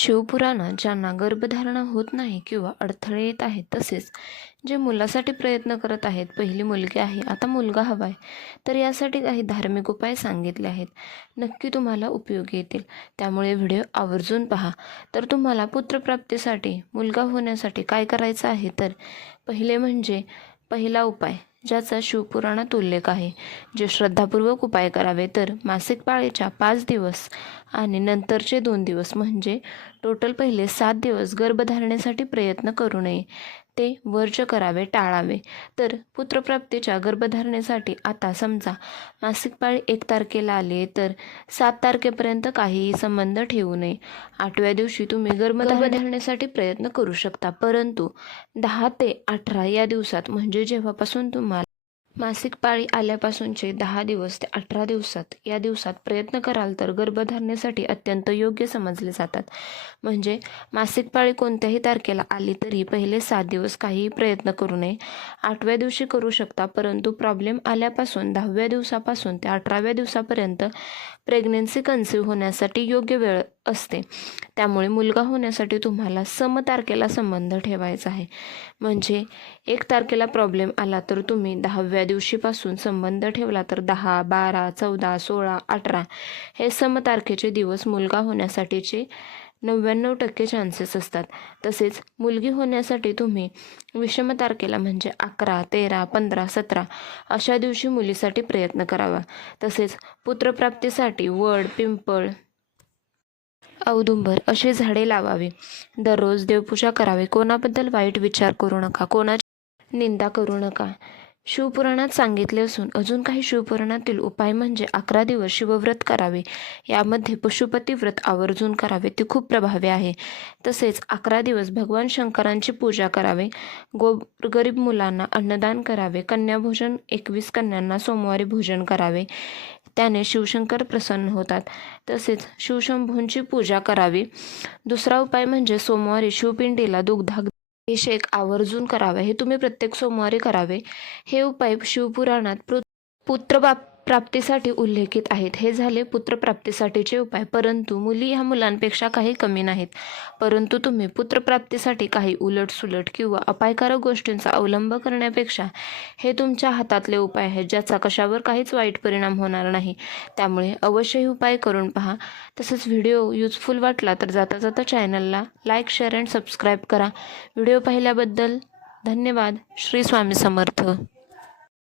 शिवपुराणात ज्यांना गर्भधारणा होत नाही किंवा अडथळे येत आहेत तसेच जे मुलासाठी प्रयत्न करत आहेत पहिली मुलगी आहे आता मुलगा हवा आहे तर यासाठी काही धार्मिक उपाय सांगितले आहेत. नक्की तुम्हाला उपयोगी येतील. त्यामुळे व्हिडिओ आवर्जून पहा. तर तुम्हाला पुत्रप्राप्तीसाठी मुलगा होण्यासाठी काय करायचं आहे? तर पहिले म्हणजे पहिला उपाय ज्याचा शिवपुराणात उल्लेख आहे. जे श्रद्धापूर्वक उपाय करावे तर मासिक पाळीच्या पाच दिवस आणि नंतरचे दोन दिवस म्हणजे टोटल पहिले सात दिवस गर्भधारणेसाठी प्रयत्न करू नये. ते वर्ज करावे टाळावे. तर पुत्रप्राप्तीच्या गर्भधारणेसाठी आता समजा मासिक पाळी एक तारखेला आली तर सात तारखेपर्यंत काहीही संबंध ठेवू नये. आठव्या दिवशी तुम्ही गर्भधारणेसाठी प्रयत्न करू शकता. परंतु दहा ते अठरा या दिवसात म्हणजे जेव्हापासून तुम्हाला मासिक पाळी आल्यापासूनचे दहा दिवस ते अठरा दिवसात. या दिवसात प्रयत्न कराल तर गर्भधारणेसाठी अत्यंत योग्य समजले जातात. म्हणजे मासिक पाळी कोणत्याही तारखेला आली तरी पहिले सात दिवस काहीही प्रयत्न करू नये. आठव्या दिवशी करू शकता परंतु प्रॉब्लेम आल्यापासून दहाव्या दिवसापासून ते अठराव्या दिवसापर्यंत प्रेग्नेन्सी कन्सीव्ह होण्यासाठी योग्य वेळ असते. त्यामुळे मुलगा होण्यासाठी तुम्हाला सम तारखेला संबंध ठेवायचा आहे. म्हणजे एक तारखेला प्रॉब्लेम आला तर तुम्ही दहाव्या दिवशीपासून संबंध ठेवला तर दहा बारा चौदा सोळा अठरा हे सम तारखेचे दिवस मुलगा होण्यासाठीचे नव्याण्णव टक्के चान्सेस असतात. तसेच मुलगी होण्यासाठी तुम्ही विषम तारखेला म्हणजे अकरा तेरा पंधरा सतरा अशा दिवशी मुलीसाठी प्रयत्न करावा. तसेच पुत्रप्राप्तीसाठी वड पिंपळ औदुंबर. अशी झाडे लावावी. दररोज देवपूजा करावी. कोणाबद्दल वाईट विचार करू नका. कोणाची निंदा करू नका. शिवपुराणात सांगितले असून अजून काही शिवपुराणातील उपाय म्हणजे अकरा दिवस शिवव्रत करावे. यामध्ये पशुपती व्रत आवर्जून करावे. ते खूप प्रभावी आहे. तसेच अकरा दिवस भगवान शंकरांची पूजा करावे. गो गरीब मुलांना अन्नदान करावे. कन्याभोजन एकवीस कन्यांना सोमवारी भोजन करावे. त्याने शिवशंकर प्रसन्न होतात. तसेच शिवशंभूंची पूजा करावी. दुसरा उपाय म्हणजे सोमवारी शिवपिंडीला दुग्धाग अभिषेक आवर्जून करावे. हे तुम्ही प्रत्येक सोमवारी करावे. हे उपाय शिवपुराणात पुत्र पुत्रबाप प्राप्तीसाठी उल्लेखित आहेत. हे झाले पुत्रप्राप्तीसाठीचे उपाय. परंतु मुली ह्या मुलांपेक्षा काही कमी नाहीत. परंतु तुम्ही पुत्रप्राप्तीसाठी काही उलटसुलट किंवा अपायकारक गोष्टींचा अवलंब करण्यापेक्षा हे तुमच्या हातातले उपाय आहेत ज्याचा कशावर काहीच वाईट परिणाम होणार नाही. त्यामुळे अवश्यही उपाय करून पहा. तसंच व्हिडिओ युजफुल वाटला तर जाता जाता चॅनलला लाईक शेअर अँड सबस्क्राईब करा. व्हिडिओ पाहिल्याबद्दल धन्यवाद. श्री स्वामी समर्थ.